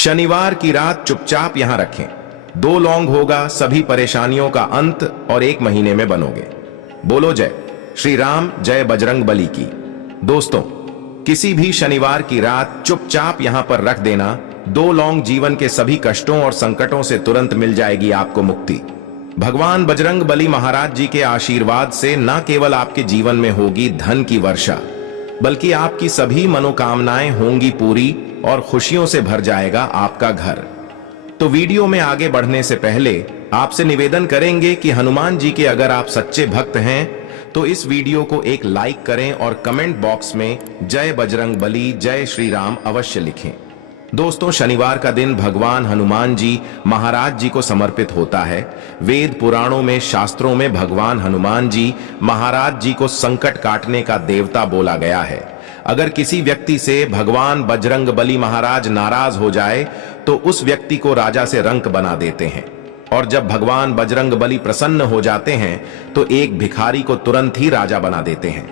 शनिवार की रात चुपचाप यहां रखें। 2 लौंग होगा सभी परेशानियों का अंत और 1 महीने में बनोगे। बोलो जय श्री राम, जय बजरंग बली की। दोस्तों, किसी भी शनिवार की रात चुपचाप यहां पर रख देना 2 लौंग, जीवन के सभी कष्टों और संकटों से तुरंत मिल जाएगी आपको मुक्ति। भगवान बजरंग बली महाराज जी के आशीर्वाद से न केवल आपके जीवन में होगी धन की वर्षा, बल्कि आपकी सभी मनोकामनाएं होंगी पूरी और खुशियों से भर जाएगा आपका घर। तो वीडियो में आगे बढ़ने से पहले आपसे निवेदन करेंगे कि हनुमान जी के अगर आप सच्चे भक्त हैं तो इस वीडियो को एक लाइक करें और कमेंट बॉक्स में जय बजरंग बली, जय श्री राम अवश्य लिखें। दोस्तों, शनिवार का दिन भगवान हनुमान जी महाराज जी को समर्पित होता है। वेद पुराणों में, शास्त्रों में भगवान हनुमान जी महाराज जी को संकट काटने का देवता बोला गया है। अगर किसी व्यक्ति से भगवान बजरंग बली महाराज नाराज हो जाए तो उस व्यक्ति को राजा से रंक बना देते हैं, और जब भगवान बजरंग बली प्रसन्न हो जाते हैं तो एक भिखारी को तुरंत ही राजा बना देते हैं।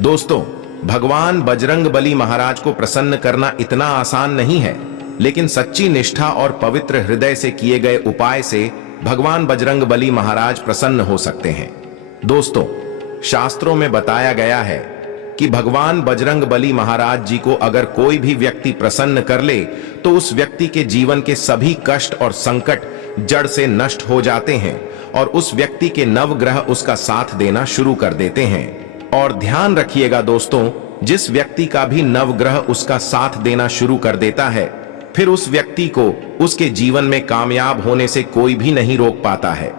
दोस्तों, भगवान बजरंग बली महाराज को प्रसन्न करना इतना आसान नहीं है, लेकिन सच्ची निष्ठा और पवित्र हृदय से किए गए उपाय से भगवान बजरंग बली महाराज प्रसन्न हो सकते हैं। दोस्तों, शास्त्रों में बताया गया है कि भगवान बजरंग बली महाराज जी को अगर कोई भी व्यक्ति प्रसन्न कर ले तो उस व्यक्ति के जीवन के सभी कष्ट और संकट जड़ से नष्ट हो जाते हैं और उस व्यक्ति के नवग्रह उसका साथ देना शुरू कर देते हैं। और ध्यान रखिएगा दोस्तों, जिस व्यक्ति का भी नवग्रह उसका साथ देना शुरू कर देता है, फिर उस व्यक्ति को उसके जीवन में कामयाब होने से कोई भी नहीं रोक पाता है।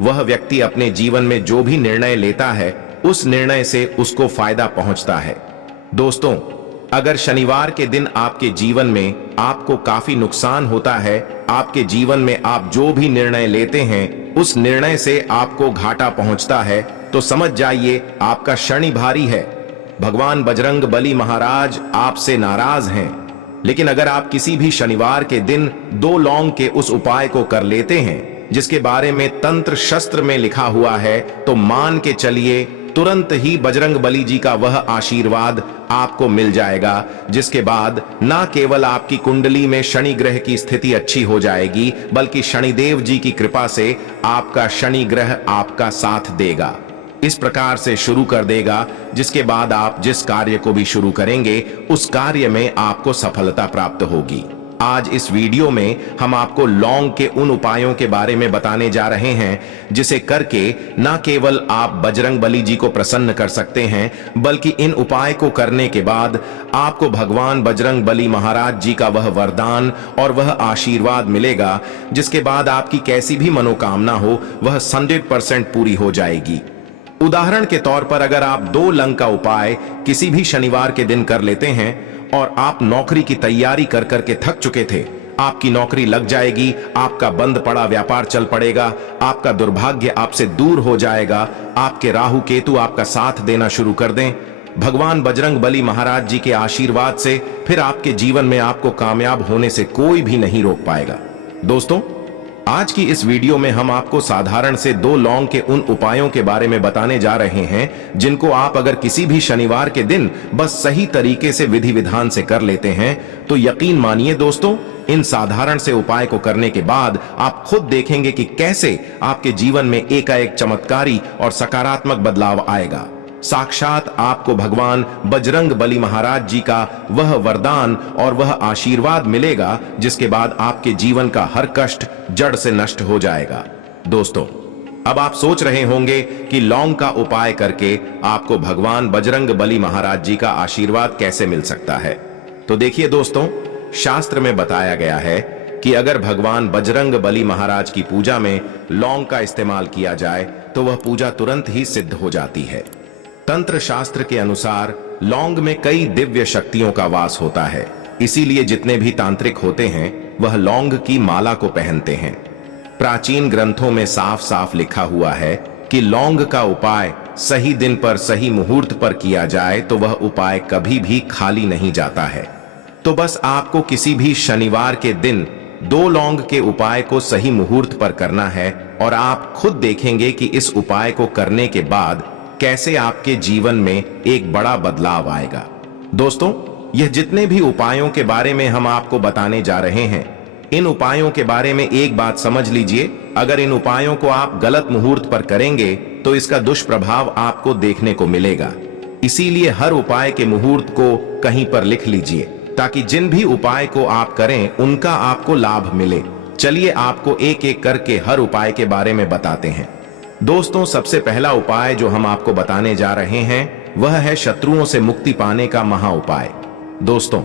वह व्यक्ति अपने जीवन में जो भी निर्णय लेता है उस निर्णय से उसको फायदा पहुंचता है। दोस्तों, अगर शनिवार के दिन आपके जीवन में आपको काफी नुकसान होता है, आपके जीवन में आप जो भी निर्णय लेते हैं उस निर्णय से आपको घाटा पहुंचता है, तो समझ जाइए आपका शनि भारी है। भगवान बजरंग बली महाराज आपसे नाराज हैं। लेकिन अगर आप किसी भी शनिवार के दिन 2 लौंग के उस उपाय को कर लेते हैं जिसके बारे में तंत्र शस्त्र में लिखा हुआ है, तो मान के चलिए तुरंत ही बजरंग बली जी का वह आशीर्वाद आपको मिल जाएगा, जिसके बाद न केवल आपकी कुंडली में शनि ग्रह की स्थिति अच्छी हो जाएगी, बल्कि शनिदेव जी की कृपा से आपका शनि ग्रह आपका साथ देगा। इस प्रकार से शुरू कर देगा, जिसके बाद आप जिस कार्य को भी शुरू करेंगे उस कार्य में आपको सफलता प्राप्त होगी। आज इस वीडियो में हम आपको लौंग के उन उपायों के बारे में बताने जा रहे हैं जिसे करके न केवल आप बजरंग बली जी को प्रसन्न कर सकते हैं, बल्कि इन उपाय को करने के बाद आपको भगवान बजरंग बली महाराज जी का वह वरदान और वह आशीर्वाद मिलेगा, जिसके बाद आपकी कैसी भी मनोकामना हो वह 100% पूरी हो जाएगी। उदाहरण के तौर पर अगर आप 2 लौंग का उपाय किसी भी शनिवार के दिन कर लेते हैं और आप नौकरी की तैयारी कर करके थक चुके थे, आपकी नौकरी लग जाएगी, आपका बंद पड़ा व्यापार चल पड़ेगा, आपका दुर्भाग्य आपसे दूर हो जाएगा, आपके राहु केतु आपका साथ देना शुरू कर दें, भगवान बजरंग बली महाराज जी के आशीर्वाद से फिर आपके जीवन में आपको कामयाब होने से कोई भी नहीं रोक पाएगा। दोस्तों, आज की इस वीडियो में हम आपको साधारण से 2 लौंग के उन उपायों के बारे में बताने जा रहे हैं जिनको आप अगर किसी भी शनिवार के दिन बस सही तरीके से विधि विधान से कर लेते हैं तो यकीन मानिए दोस्तों, इन साधारण से उपाय को करने के बाद आप खुद देखेंगे कि कैसे आपके जीवन में एकाएक चमत्कारी और सकारात्मक बदलाव आएगा। साक्षात आपको भगवान बजरंग बली महाराज जी का वह वरदान और वह आशीर्वाद मिलेगा, जिसके बाद आपके जीवन का हर कष्ट जड़ से नष्ट हो जाएगा। दोस्तों, अब आप सोच रहे होंगे कि लौंग का उपाय करके आपको भगवान बजरंग बली महाराज जी का आशीर्वाद कैसे मिल सकता है। तो देखिए दोस्तों, शास्त्र में बताया गया है कि अगर भगवान बजरंग बली महाराज की पूजा में लौंग का इस्तेमाल किया जाए तो वह पूजा तुरंत ही सिद्ध हो जाती है। तंत्र शास्त्र के अनुसार लौंग में कई दिव्य शक्तियों का वास होता है, इसीलिए जितने भी तांत्रिक होते हैं वह लौंग की माला को पहनते हैं। प्राचीन ग्रंथों में साफ साफ लिखा हुआ है कि लौंग का उपाय सही दिन पर सही मुहूर्त पर किया जाए तो वह उपाय कभी भी खाली नहीं जाता है। तो बस आपको किसी भी शनिवार के दिन 2 लौंग के उपाय को सही मुहूर्त पर करना है और आप खुद देखेंगे कि इस उपाय को करने के बाद कैसे आपके जीवन में एक बड़ा बदलाव आएगा। दोस्तों, यह जितने भी उपायों के बारे में हम आपको बताने जा रहे हैं, इन उपायों के बारे में एक बात समझ लीजिए, अगर इन उपायों को आप गलत मुहूर्त पर करेंगे तो इसका दुष्प्रभाव आपको देखने को मिलेगा। इसीलिए हर उपाय के मुहूर्त को कहीं पर लिख लीजिए, ताकि जिन भी उपाय को आप करें उनका आपको लाभ मिले। चलिए आपको एक एक करके हर उपाय के बारे में बताते हैं। दोस्तों, सबसे पहला उपाय जो हम आपको बताने जा रहे हैं वह है शत्रुओं से मुक्ति पाने का महा उपाय। दोस्तों,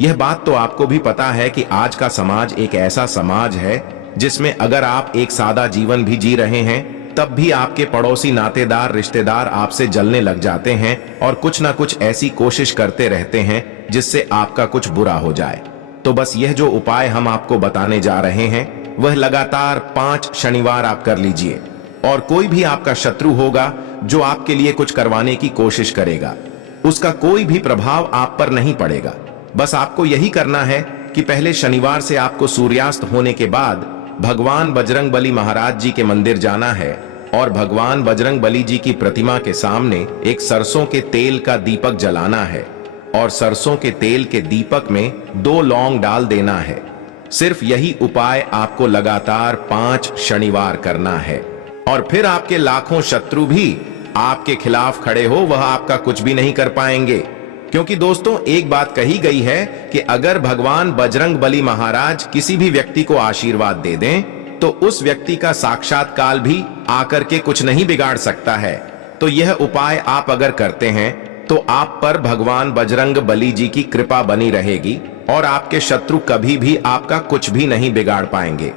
यह बात तो आपको भी पता है कि आज का समाज एक ऐसा समाज है जिसमें अगर आप एक सादा जीवन भी जी रहे हैं तब भी आपके पड़ोसी, नातेदार, रिश्तेदार आपसे जलने लग जाते हैं और कुछ ना कुछ ऐसी कोशिश करते रहते हैं जिससे आपका कुछ बुरा हो जाए। तो बस यह जो उपाय हम आपको बताने जा रहे हैं वह लगातार 5 शनिवार आप कर लीजिए, और कोई भी आपका शत्रु होगा जो आपके लिए कुछ करवाने की कोशिश करेगा, उसका कोई भी प्रभाव आप पर नहीं पड़ेगा। बस आपको यही करना है कि पहले शनिवार से आपको सूर्यास्त होने के बाद भगवान बजरंगबली महाराज जी के मंदिर जाना है और भगवान बजरंगबली जी की प्रतिमा के सामने एक सरसों के तेल का दीपक जलाना है और सरसों के तेल के दीपक में 2 लौंग डाल देना है। सिर्फ यही उपाय आपको लगातार 5 शनिवार करना है, और फिर आपके लाखों शत्रु भी आपके खिलाफ खड़े हो वह आपका कुछ भी नहीं कर पाएंगे। क्योंकि दोस्तों, एक बात कही गई है कि अगर भगवान बजरंगबली महाराज किसी भी व्यक्ति को आशीर्वाद दे दें तो उस व्यक्ति का साक्षात काल भी आकर के कुछ नहीं बिगाड़ सकता है। तो यह उपाय आप अगर करते हैं तो आप पर भगवान बजरंगबली जी की कृपा बनी रहेगी और आपके शत्रु कभी भी आपका कुछ भी नहीं बिगाड़ पाएंगे।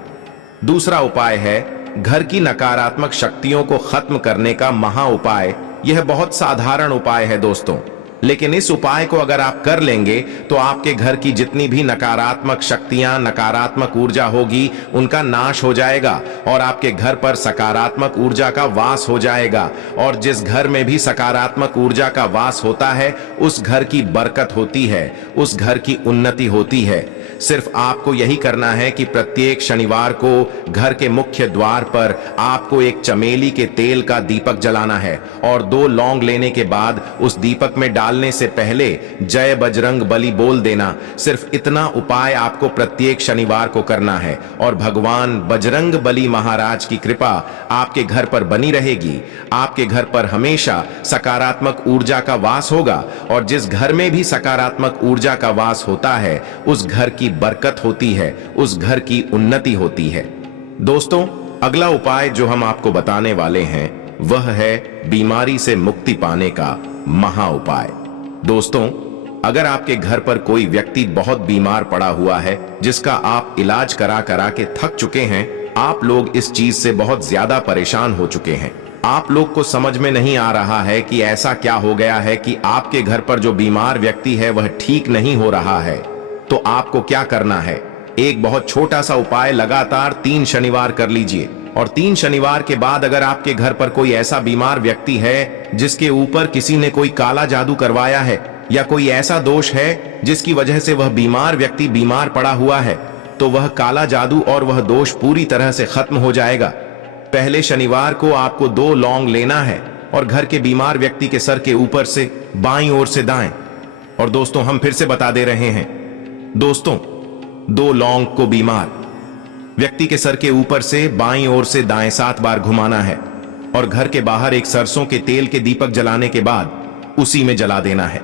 दूसरा उपाय है घर की नकारात्मक शक्तियों को खत्म करने का महा उपाय। यह बहुत साधारण उपाय है दोस्तों, लेकिन इस उपाय को अगर आप कर लेंगे तो आपके घर की जितनी भी नकारात्मक शक्तियां, नकारात्मक ऊर्जा होगी उनका नाश हो जाएगा और आपके घर पर सकारात्मक ऊर्जा का वास हो जाएगा। और जिस घर में भी सकारात्मक ऊर्जा का वास होता है उस घर की बरकत होती है, उस घर की उन्नति होती है। सिर्फ आपको यही करना है कि प्रत्येक शनिवार को घर के मुख्य द्वार पर आपको एक चमेली के तेल का दीपक जलाना है और 2 लौंग लेने के बाद उस दीपक में डालने से पहले जय बजरंग बली बोल देना। सिर्फ इतना उपाय आपको प्रत्येक शनिवार को करना है और भगवान बजरंग बली महाराज की कृपा आपके घर पर बनी रहेगी। आपके घर पर हमेशा सकारात्मक ऊर्जा का वास होगा और जिस घर में भी सकारात्मक ऊर्जा का वास होता है उस घर की बरकत होती है, उस घर की उन्नति होती है। दोस्तों, अगला उपाय जो हम आपको बताने वाले हैं वह है बीमारी से मुक्ति पाने का महा उपाय। दोस्तों, अगर आपके घर पर कोई व्यक्ति बहुत बीमार पड़ा हुआ है जिसका आप इलाज करा करा के थक चुके हैं, आप लोग इस चीज से बहुत ज्यादा परेशान हो चुके हैं, आप लोग को समझ में नहीं आ रहा है कि ऐसा क्या हो गया है कि आपके घर पर जो बीमार व्यक्ति है वह ठीक नहीं हो रहा है, तो आपको क्या करना है? एक बहुत छोटा सा उपाय लगातार 3 शनिवार कर लीजिए और 3 शनिवार के बाद अगर आपके घर पर कोई ऐसा बीमार व्यक्ति है जिसके ऊपर किसी ने कोई काला जादू करवाया है या कोई ऐसा दोष है जिसकी वजह से वह बीमार व्यक्ति बीमार पड़ा हुआ है, तो वह काला जादू और वह दोष पूरी तरह से खत्म हो जाएगा। पहले शनिवार को आपको 2 लौंग लेना है और घर के बीमार व्यक्ति के सर के ऊपर से बाईं ओर से दाएं, और दोस्तों हम फिर से बता दे रहे हैं दोस्तों, 2 लौंग को बीमार व्यक्ति के सर के ऊपर से बाईं ओर से दाएं 7 बार घुमाना है और घर के बाहर एक सरसों के तेल के दीपक जलाने के बाद उसी में जला देना है।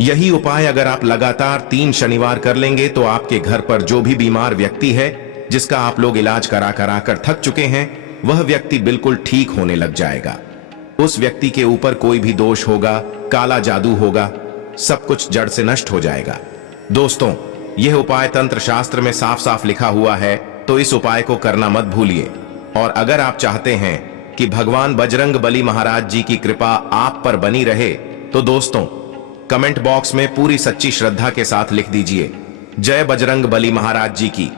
यही उपाय अगर आप लगातार 3 शनिवार कर लेंगे तो आपके घर पर जो भी बीमार व्यक्ति है जिसका आप लोग इलाज करा करा कर थक चुके हैं वह व्यक्ति बिल्कुल ठीक होने लग जाएगा। उस व्यक्ति के ऊपर कोई भी दोष होगा, काला जादू होगा, सब कुछ जड़ से नष्ट हो जाएगा। दोस्तों, यह उपाय तंत्र शास्त्र में साफ साफ लिखा हुआ है, तो इस उपाय को करना मत भूलिए। और अगर आप चाहते हैं कि भगवान बजरंगबली महाराज जी की कृपा आप पर बनी रहे तो दोस्तों कमेंट बॉक्स में पूरी सच्ची श्रद्धा के साथ लिख दीजिए जय बजरंगबली महाराज जी की।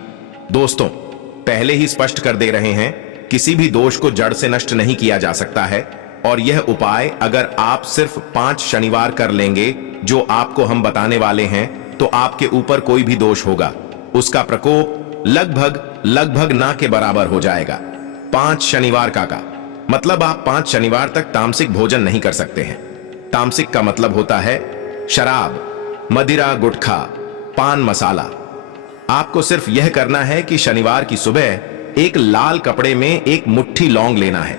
दोस्तों, पहले ही स्पष्ट कर दे रहे हैं, किसी भी दोष को जड़ से नष्ट नहीं किया जा सकता है और यह उपाय अगर आप सिर्फ 5 शनिवार कर लेंगे जो आपको हम बताने वाले हैं तो आपके ऊपर कोई भी दोष होगा उसका प्रकोप लगभग ना के बराबर हो जाएगा। 5 शनिवार का मतलब आप 5 शनिवार तक तामसिक भोजन नहीं कर सकते हैं। तामसिक का मतलब होता है शराब, मदिरा, गुटखा, पान मसाला। आपको सिर्फ यह करना है कि शनिवार की सुबह एक लाल कपड़े में एक मुट्ठी लौंग लेना है।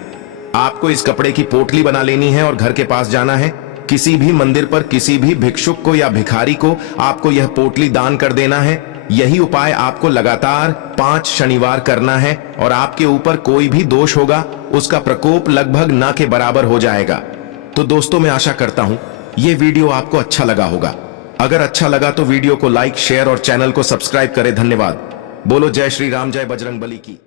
आपको इस कपड़े की पोटली बना लेनी है और घर के पास जाना है। किसी भी मंदिर पर किसी भी भिक्षुक को या भिखारी को आपको यह पोटली दान कर देना है। यही उपाय आपको लगातार 5 शनिवार करना है और आपके ऊपर कोई भी दोष होगा उसका प्रकोप लगभग ना के बराबर हो जाएगा। तो दोस्तों, मैं आशा करता हूं यह वीडियो आपको अच्छा लगा होगा। अगर अच्छा लगा तो वीडियो को लाइक, शेयर और चैनल को सब्सक्राइब करें। धन्यवाद। बोलो जय श्री राम, जय बजरंग बली की।